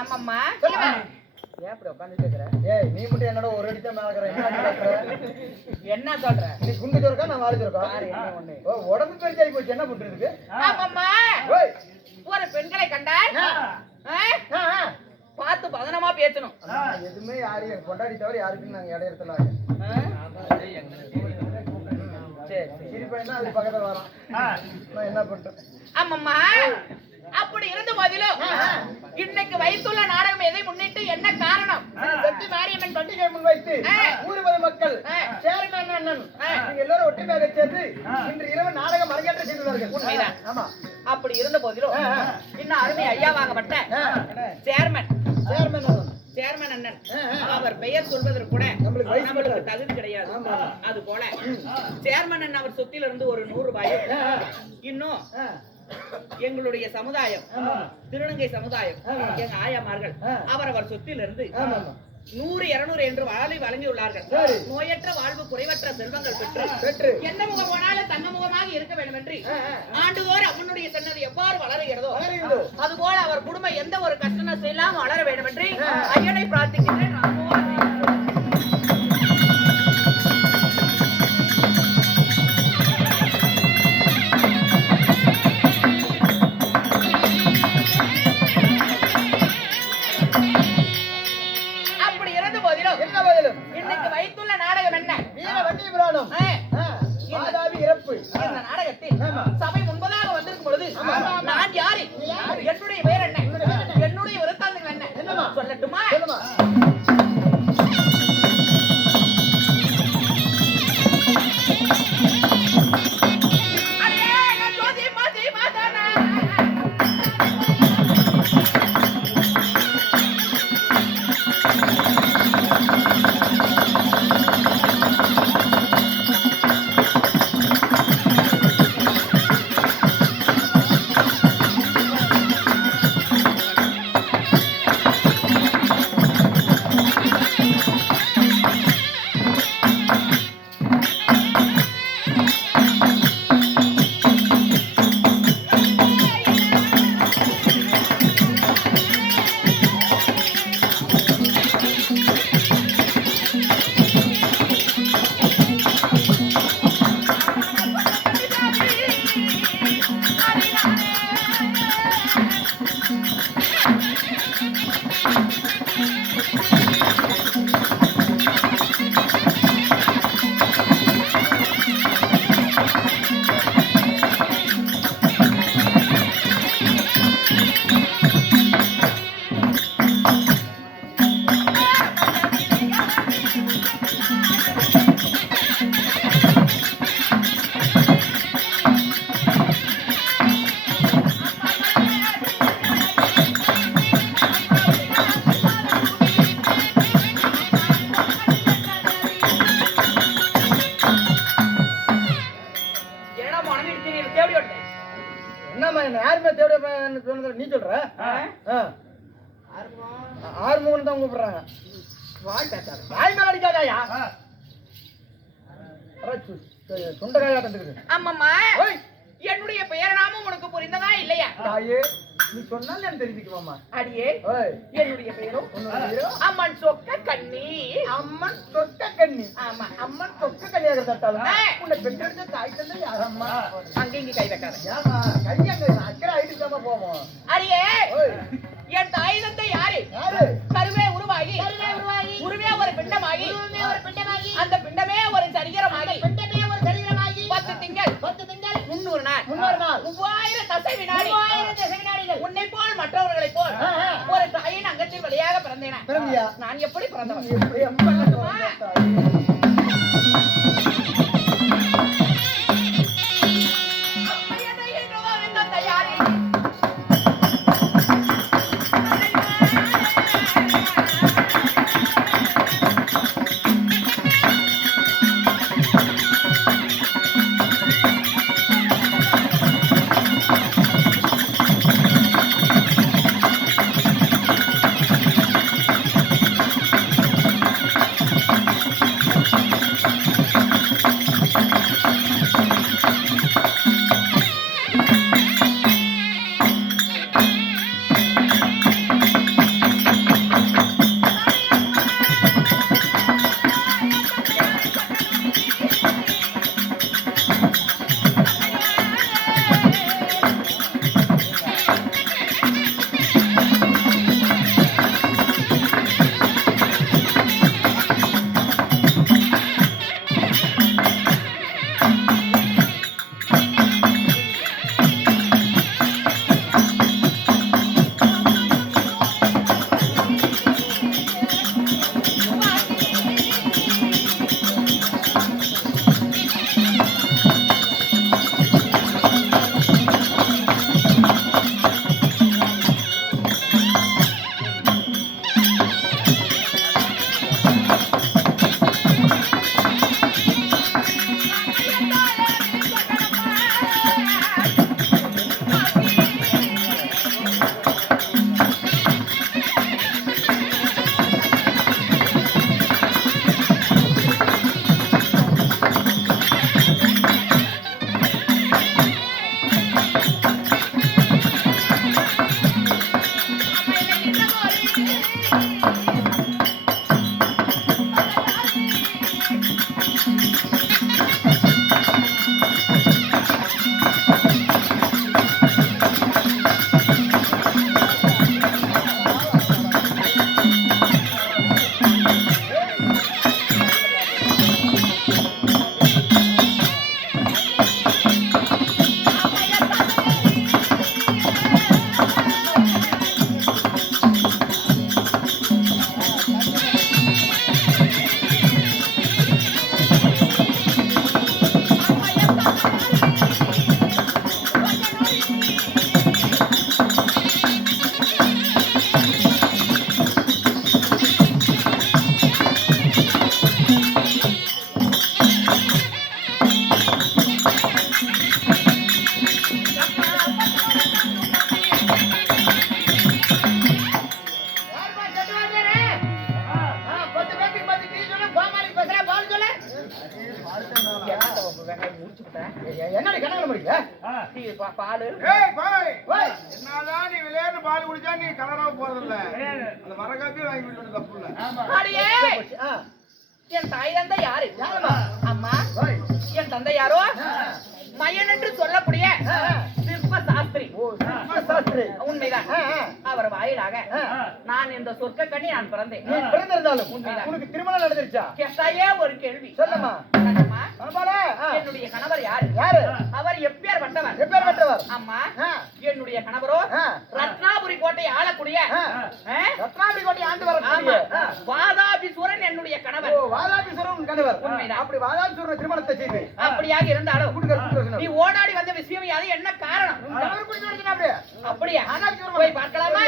ஆமாம்மா. ஏன் இப்படி உட்காந்துட்டு இருக்கிற? ஏய் நீ மட்டும் என்னோட ஒரு அடி தான் மேல என்ன சொல்ற? நீ குண்டு இருக்கா நான் வாரி இருக்கா? ஓ உடம்பு பெருசாகி போச்சு என்ன பண்றதுக்கு? ஆமாம்மா. ஒரு பெண்களை கண்டால் பார்த்து பதனமா பேசணும். எதுவுமே யாரையும் கொண்டாடி தவிர யாருக்கும் நாங்க இடையிறதுல அது பக்கத்துல வரோம். நான் என்ன பண்றேன்? ஆமாம்மா. அப்படி இருந்த போதிலும் இன்னைக்கு வைத்துள்ள நாடகம் எதை முன்னிட்டு என்ன காரணம்? சக்தி மாரியம்மன் பண்டிகை முன்வைத்து ஊர்வல மக்கள் சேர்மன் அண்ணன் நீங்க எல்லாரும் ஒற்றுமையாக சேர்ந்து இன்று இரவு நாடகம் அரங்கேற்ற செய்துள்ளார்கள். உண்மைதான். ஆமா. அப்படி இருந்த போதிலும் இன்னும் அருமை ஐயா வாங்கப்பட்ட சேர்மன் அண்ணன் அவர் பெயர் சொல்வதற்கு கூட நம்மளுக்கு தகுதி கிடையாது. அது போல சேர்மன் அண்ணன் அவர் சொத்திலிருந்து ஒரு 100 ரூபாய் இன்னும் எங்களுடைய சமுதாயம் திருநங்கை சமுதாயம் எங்க ஆயாமார்கள் அவரவர் சொத்திலிருந்து 100, 200 என்று வழங்கியுள்ளார்கள். நோயற்ற வாழ்வு குறைவற்ற செல்வங்கள் பெற்று எந்த முகம் போனாலும் தங்க முகமாக இருக்க வேண்டும் என்று ஆண்டுதோறும் அவனுடைய சன்னதி எவ்வாறு வளருகிறதோ அதுபோல அவர் குடும்பம் எந்த ஒரு கஷ்ட நஷ்டம் இல்லாமல் வளர வேண்டும் என்று ஐயனை பிரார்த்திக்கிறேன். இன்னைக்கு வைத்துள்ள நாடகம் என்ன? வீரவன்னி புராணம் இறப்பு. இந்த நாடகத்தில் சபை முன்பதாக வந்திருக்கும் பொழுது நான் யாரு, என்னுடைய பெயர் என்ன, என்னுடைய விருத்தாந்தங்கள் என்ன சொல்லட்டுமா? யாருமே தேவைய நீ சொல்ற ஆறுமுகன் தான் கூப்பிடுறாங்க. வாய் மேல அடிக்காதயா சுண்டகாயா கண்டுக்குது. ஆமாம்மா. என்னுடைய பெயர் நாமம் உனக்கு புரிந்ததா இல்லையா? தாயே நீ சொன்னாலும் எனக்கு தெரிஞ்சுக்குவாமா. அடியே என்னுடைய பெயரும் அம்மன் சொக்க கண்ணி. அம்மன் சொக்க கண்ணி. ஆமா, அம்மன் சொக்க கண்ணியாக தட்டாலும் உன்னை பெற்றெடுத்த தாய் தந்தை யாரம்மா? அங்க இங்க கை வைக்காத. ஏமா கையங்க அக்கறை ஆயிட்டு தாம போவோம். அடியே என் தாய் தந்தை யாரு? கருவே உருவாகி உருவே ஒரு பிண்டமாகி அந்த பிண்டமே ஒரு சரீரமாகி 10 திங்கள் 300 நாள் 3000 தசை வினாடிகள் உன்னை போல் மற்றவர்களைப் போல் ஒரு தாயின் அங்கத்தில் வழியாக பிறந்தேனா? நான் எப்படி பிறந்தவன்? பாலு ஏய் பாய் என்னதான் நீ விளையாட்டு பால் குடிச்சா நீ கலராக போறதில்ல அந்த மரக்காப்பி வாங்கி விட்டு தப்பு இல்ல அடியே ஆ. என் தாய் தந்தை யாரு யாரும்மா? அம்மா ஓய். என் தந்தை யாரோ மயன் என்று சொல்லக்கூடிய சிற்ப சாஸ்திரி ஓ, சிற்ப சாஸ்திரி. உண்மைதான் ஆ, ஆ. அவர் வாயிலாக ஆ. நான் இந்த சொர்க்க கண்ணி நான் பிறந்தேன் நீ பிறந்திருந்தாலும் உண்மைதான். உனக்கு திருமணம் நடந்துருச்சா? கேட்டாயே ஒரு கேள்வி சொல்லம்மா. என்னம்மா? பாபாலே, ஆ. என்னுடைய கணவர் யாரு யாரு? அவர் எப்பேர் பட்டவர் எப்பேர் பெற்றவர்? அம்மா ஆ. என்னுடைய கணவரோ ஆ. ரத்னாபுரி கோட்டையை ஆளக்கூடிய ஆ. ஆ? ரத்னாபுரி கோட்டை ஆண்டு ஆமா வரக்கூடிய. ஆ. வாதாபிசூரன் என்னுடைய ஓ, கணவர் வாதாபிசுரன் கணவர். உண்மைதான். அப்படி வாதாபிசுரன் திருமணத்தை செய்து அப்படியாக இருந்தாலும் கூட்டுக்கர் கூட்டுக்கர் நீ ஓடாடி வந்த விஷயம் அது என்ன காரணம் கணவர் குடிச்சு அப்படியே அப்படியா வாதாபிசுரன் போய் பார்க்கலாமா